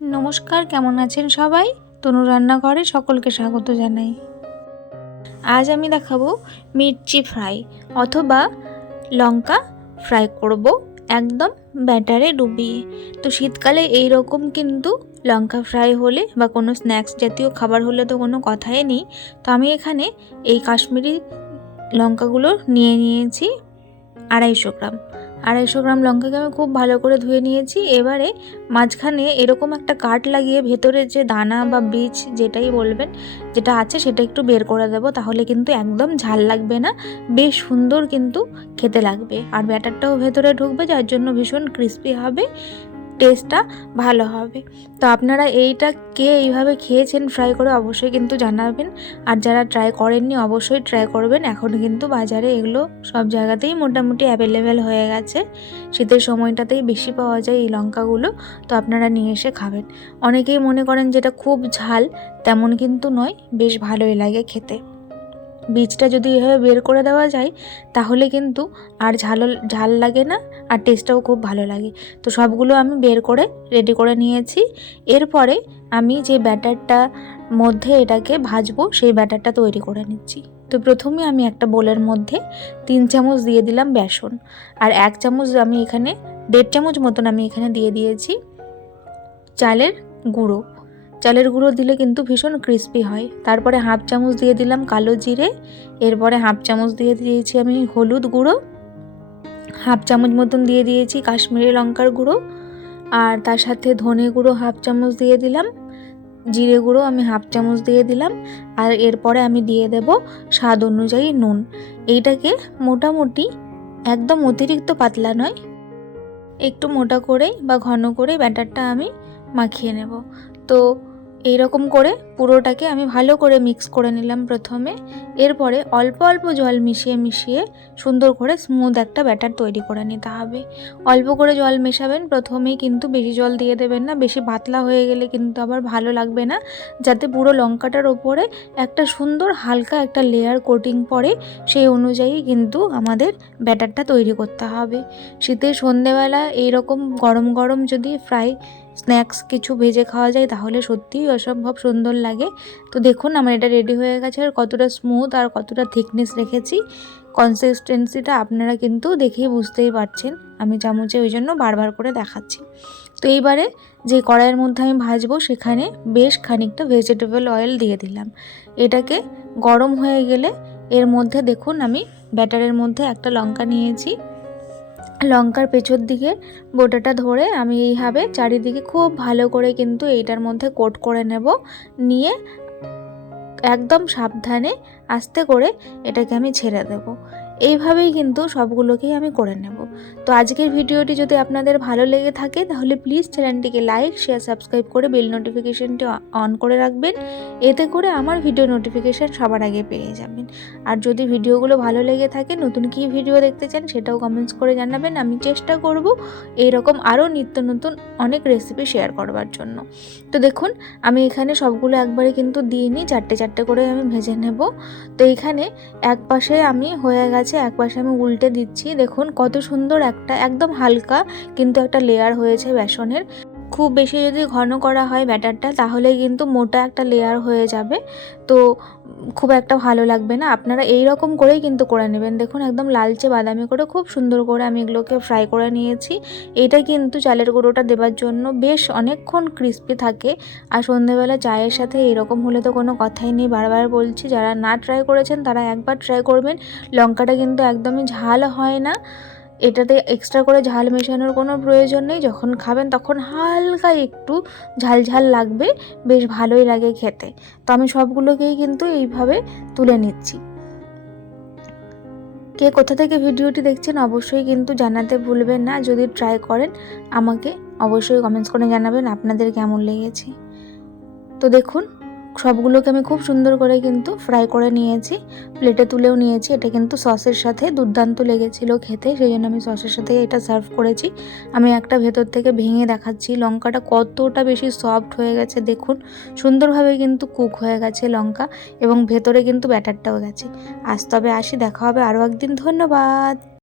নমস্কার, কেমন আছেন সবাই? তনু রান্নাঘরে সকলকে স্বাগত জানাই। আজ আমি দেখাবো মির্চি ফ্রাই অথবা লঙ্কা ফ্রাই করব একদম ব্যাটারে ডুবিয়ে। তো শীতকালে এই রকম কিন্তু লঙ্কা ফ্রাই হলে বা কোনো স্ন্যাক্স জাতীয় খাবার হলে তো কোনো কথাই নেই। তো আমি এখানে এই কাশ্মীরি লঙ্কাগুলো নিয়ে নিয়েছি আড়াইশো গ্রাম। আড়াইশো গ্রাম লঙ্কাকে আমি খুব ভালো করে ধুয়ে নিয়েছি। এবারে মাঝখানে এরকম একটা কাট লাগিয়ে ভেতরে যে দানা বা বীজ যেটাই বলবেন, যেটা আছে সেটা একটু বের করে দেবো, তাহলে কিন্তু একদম ঝাল লাগবে না। বেশ সুন্দর কিন্তু খেতে লাগবে। আর ব্যাটারটাও ভেতরে ঢুকবে, যার জন্য ভীষণ ক্রিস্পি হবে। টেস্টটা ভালো হবে। তো আপনারা এইটা কে এইভাবে খেয়েছেন ফ্রাই করে অবশ্যই কিন্তু জানাবেন। আর যারা ট্রাই করেননি অবশ্যই ট্রাই করবেন। এখন কিন্তু বাজারে এগুলো সব জায়গাতেই মোটামুটি অ্যাভেলেবেল হয়ে গেছে। শীতের সময়টাতেই বেশি পাওয়া যায় এই লঙ্কাগুলো। তো আপনারা নিয়ে এসে খাবেন। অনেকেই মনে করেন যেটা খুব ঝাল, তেমন কিন্তু নয়, বেশ ভালোই লাগে খেতে। বীজটা যদি এভাবে বের করে দেওয়া যায়, তাহলে কিন্তু আর ঝাল ঝাল লাগে না আর টেস্টটাও খুব ভালো লাগে। তো সবগুলো আমি বের করে রেডি করে নিয়েছি। এরপরে আমি যে ব্যাটারটা মধ্যে এটাকে ভাজবো, সেই ব্যাটারটা তৈরি করে নিচ্ছি। তো প্রথমে আমি একটা বোলের মধ্যে তিন চামচ দিয়ে দিলাম বেসন। আর এক চামচ আমি এখানে, দেড় চামচ মতন আমি এখানে দিয়ে দিয়েছি চালের গুঁড়ো। চালের গুঁড়ো দিলে কিন্তু ভীষণ ক্রিস্পি হয়। তারপরে হাফ চামচ দিয়ে দিলাম কালো জিরে। এরপরে হাফ চামচ দিয়ে দিয়েছি আমি হলুদ গুঁড়ো। হাফ চামচ মতন দিয়ে দিয়েছি কাশ্মীরি লঙ্কার গুঁড়ো। আর তার সাথে ধনে গুঁড়ো হাফ চামচ দিয়ে দিলাম। জিরে গুঁড়ো আমি হাফ চামচ দিয়ে দিলাম। আর এরপরে আমি দিয়ে দেব স্বাদ অনুযায়ী নুন। এইটাকে মোটামুটি একদম অতিরিক্ত পাতলা নয়। একটু মোটা করে বা ঘন করে ব্যাটারটা আমি মাখিয়ে নেব। তো এই রকম করে পুরোটাকে আমি ভালো করে মিক্স করে নিলাম প্রথমে। এরপরে অল্প অল্প জল মিশিয়ে মিশিয়ে সুন্দর করে স্মুথ একটা ব্যাটার তৈরি করে নিতে হবে। অল্প করে জল মেশাবেন, প্রথমেই কিন্তু বেশি জল দিয়ে দেবেন না, বেশি পাতলা হয়ে গেলে কিন্তু আবার ভালো লাগবে না, যাতে পুরো লঙ্কাটার ওপরে একটা সুন্দর হালকা একটা লেয়ার কোটিং পরে সেই অনুযায়ী কিন্তু আমাদের ব্যাটারটা তৈরি করতে হবে। শীতের সন্ধেবেলা এইরকম গরম গরম যদি ফ্রাই স্ন্যাক্স কিছু ভেজে খাওয়া যায়, তাহলে সত্যিই অসম্ভব সুন্দর লাগে। তো দেখুন, আমার এটা রেডি হয়ে গেছে, আর কতটা স্মুথ আর কতটা থিকনেস রেখেছি। কনসিস্টেন্সিটা আপনারা কিন্তু দেখেই বুঝতেই পারছেন। আমি চামচে ওই জন্য বারবার করে দেখাচ্ছি। তো এইবারে যে কড়াইয়ের মধ্যে আমি ভাজবো, সেখানে বেশ খানিকটা ভেজিটেবল অয়েল দিয়ে দিলাম। এটাকে গরম হয়ে গেলে এর মধ্যে দেখুন, আমি ব্যাটারের মধ্যে একটা লঙ্কা নিয়েছি। লঙ্কার পেছর দিকে বোটাটা ধরে আমি এইভাবে চারিদিকে খুব ভালো করে কিন্তু এইটার মধ্যে কোট করে নেব। নিয়ে একদম সাবধানে আস্তে করে এটাকে আমি ছেড়ে দেব। এইভাবেই কিন্তু সবগুলোকেই আমি করে নেব। তো আজকের ভিডিওটি যদি আপনাদের ভালো লেগে থাকে, তাহলে প্লিজ চ্যানেলটিকে লাইক শেয়ার সাবস্ক্রাইব করে বেল নোটিফিকেশনটি অন করে রাখবেন। এতে করে আমার ভিডিও নোটিফিকেশান সবার আগে পেয়ে যাবেন। আর যদি ভিডিওগুলো ভালো লেগে থাকে, নতুন কী ভিডিও দেখতে চান সেটাও কমেন্টস করে জানাবেন। আমি চেষ্টা করব এইরকম আরও নিত্য নতুন অনেক রেসিপি শেয়ার করবার জন্য। তো দেখুন, আমি এখানে সবগুলো একবারে কিন্তু দিইনি চারটে চারটে করে আমি ভেজে নেব। তো এইখানে এক পাশে আমি হয়ে গেছে এক পাশে আমি উল্টে দিচ্ছি। দেখুন কত সুন্দর একটা, একদম হালকা কিন্তু একটা লেয়ার হয়েছে বেসনের। খুব বেশি যদি ঘন করা হয় ব্যাটারটা তাহলে কিন্তু মোটা একটা লেয়ার হয়ে যাবে। তো খুব একটা ভালো লাগবে না। আপনারা এই রকম করেই কিন্তু করে নেবেন। দেখুন, একদম লালচে বাদামি করে খুব সুন্দর করে আমি এগুলোকে ফ্রাই করে নিয়েছি। এটা কিন্তু চালের গুঁড়োটা দেবার জন্য বেশ অনেকক্ষণ ক্রিস্পি থাকে। আর সন্ধেবেলা চায়ের সাথে এরকম হলে তো কোনো কথাই নেই। বারবার বলছি, যারা না ট্রাই করেছেন, তারা একবার ট্রাই করবেন। লঙ্কাটা কিন্তু একদমই ঝাল হয় না। এটাতে এক্সট্রা করে ঝাল মেশানোর কোনো প্রয়োজন নেই। যখন খাবেন তখন হালকা একটু ঝাল ঝাল লাগবে, বেশ ভালোই লাগে খেতে। তো আমি সবগুলোকেই কিন্তু এইভাবে তুলে নিচ্ছি। কে কোথা থেকে ভিডিওটি দেখছেন অবশ্যই কিন্তু জানাতে ভুলবেন না। যদি ট্রাই করেন, আমাকে অবশ্যই কমেন্টস করে জানাবেন আপনাদের কেমন লেগেছে। তো দেখুন সবগুলোকে আমি খুব সুন্দর করে কিন্তু ফ্রাই করে নিয়েছি। প্লেটে তুলেও নিয়েছি। এটা কিন্তু সসের সাথে দুর্দান্ত লেগেছিল খেতে সেই জন্য আমি সসের সাথে এটা সার্ভ করেছি। আমি একটা ভেতর থেকে ভেঙে দেখাচ্ছি। লঙ্কাটা কতটা বেশি সফট হয়ে গেছে দেখুন। সুন্দরভাবে কিন্তু কুক হয়ে গেছে লঙ্কা এবং ভেতরে কিন্তু ব্যাটারটাও গেছে। আজ তবে আসি, দেখা হবে আরও একদিন। ধন্যবাদ!